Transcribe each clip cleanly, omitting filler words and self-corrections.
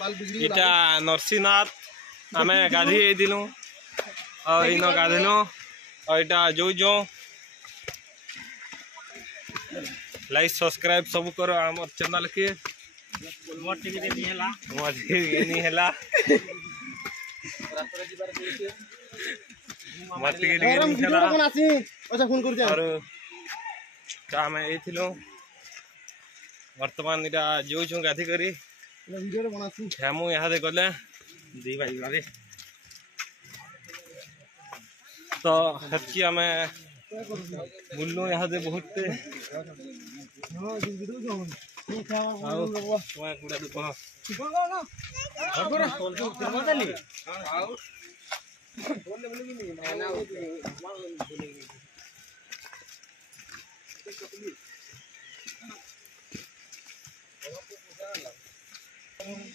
इटा नरसिंहनाथ आमे गाधी दिलु और इन गाधिलु और इटा जो जो लाइक सब्सक्राइब सब करो आम चैनल के मोर टीवी नहीं हैला और आमे एथिलो वर्तमान इटा जो जो गाधी करी हेमु यहाँ गले दी भाई गाड़ी तो हेतकी आमे बुल्लु यहाँ दे बहुत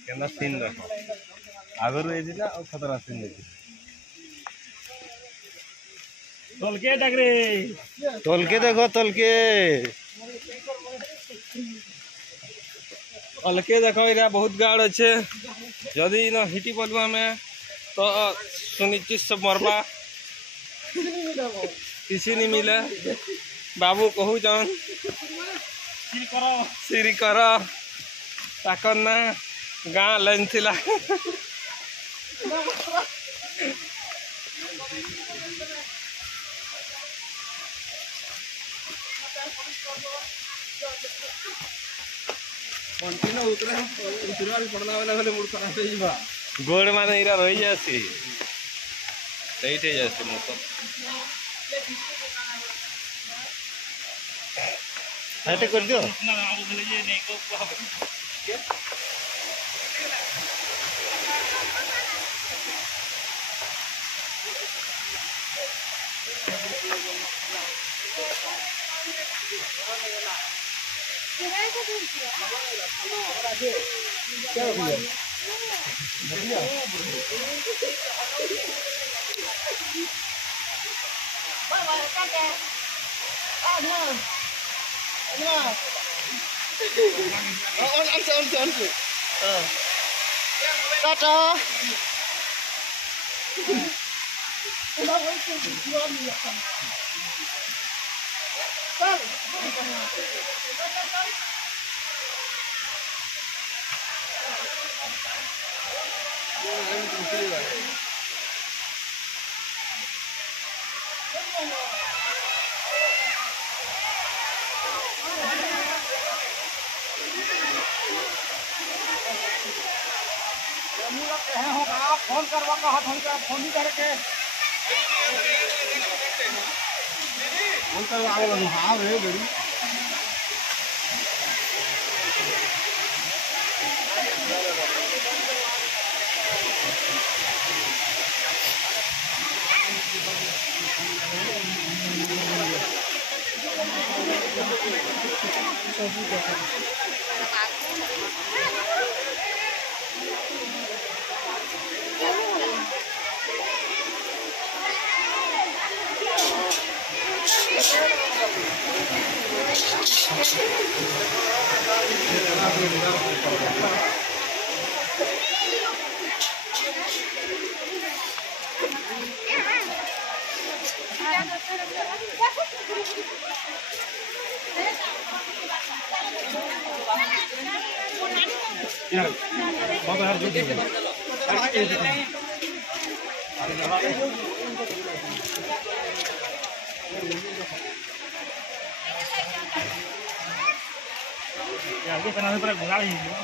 केना सीन देखो आगरु ए दिला और खतरा सीन देखो तोलके देखो तोलके अलके देखो इरा बहुत गाड़ अच्छे जदि न हिटी पड़बा हमें तो सुनिश्चित सब मरबा किसी नहीं मिले बाबू कहू जान सिरी करो ताकन ना गाँ लाइन थिला गोड़ माने इरा रही जासी सही थे जासी मुको हटे कर दियो फोन करवा का हाथ फोन ही करके फोन करवा हाँ रे गड़ी आगे बनाने पर घुमा ही ना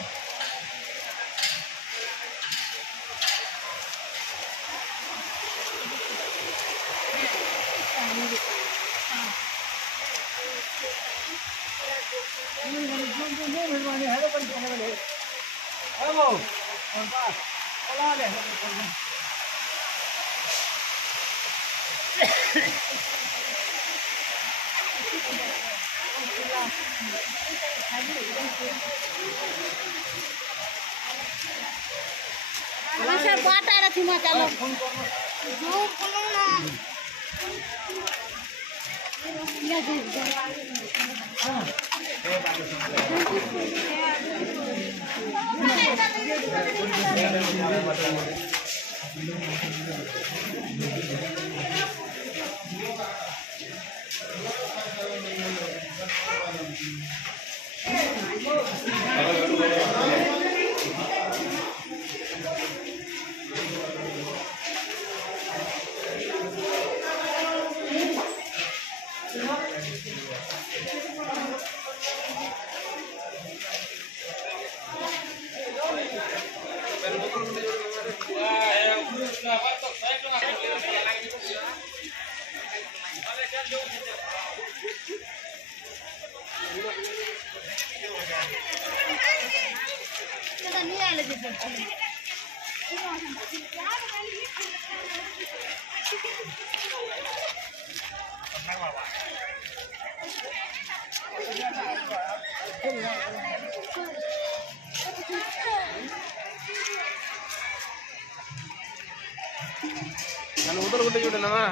udah gede udah nama.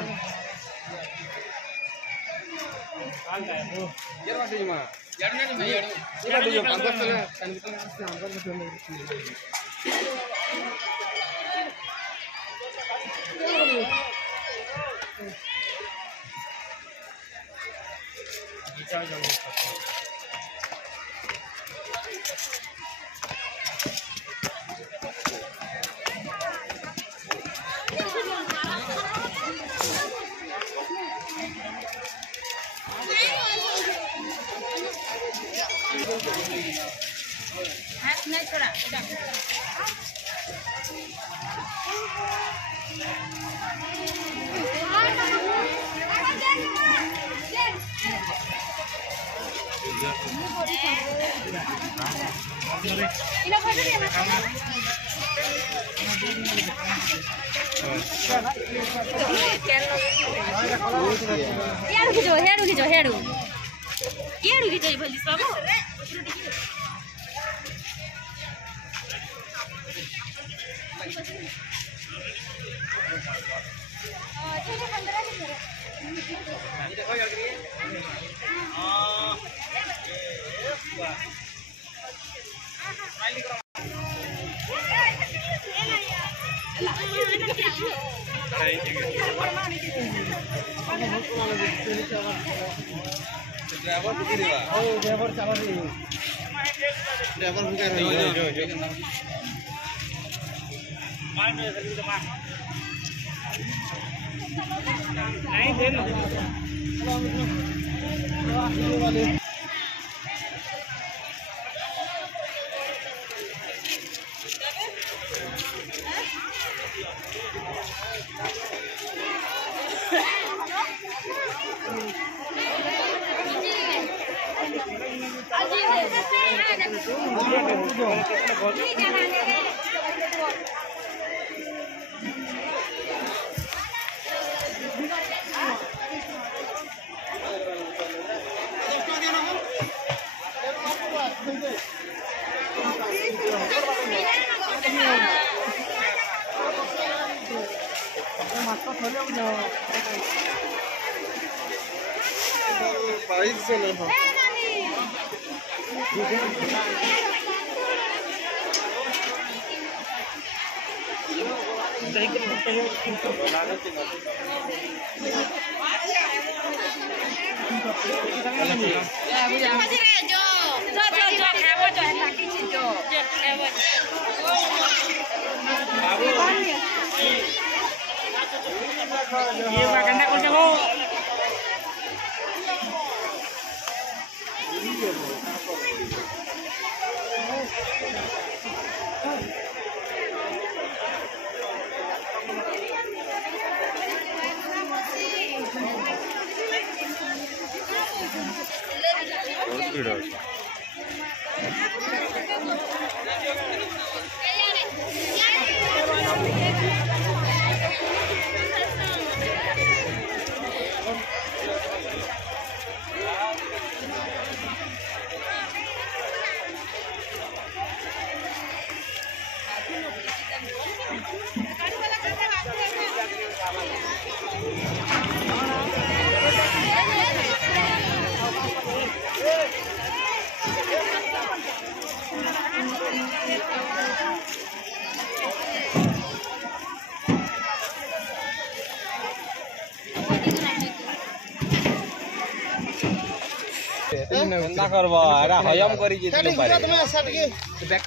एंदा करबा एरा हयम करी जे दिलो पारे তুমি আসা টিকে बैक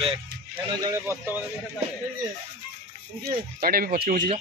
बैक एनो जळे बस्तो बने दिखे तारे ताटे भी पचके बुझी जा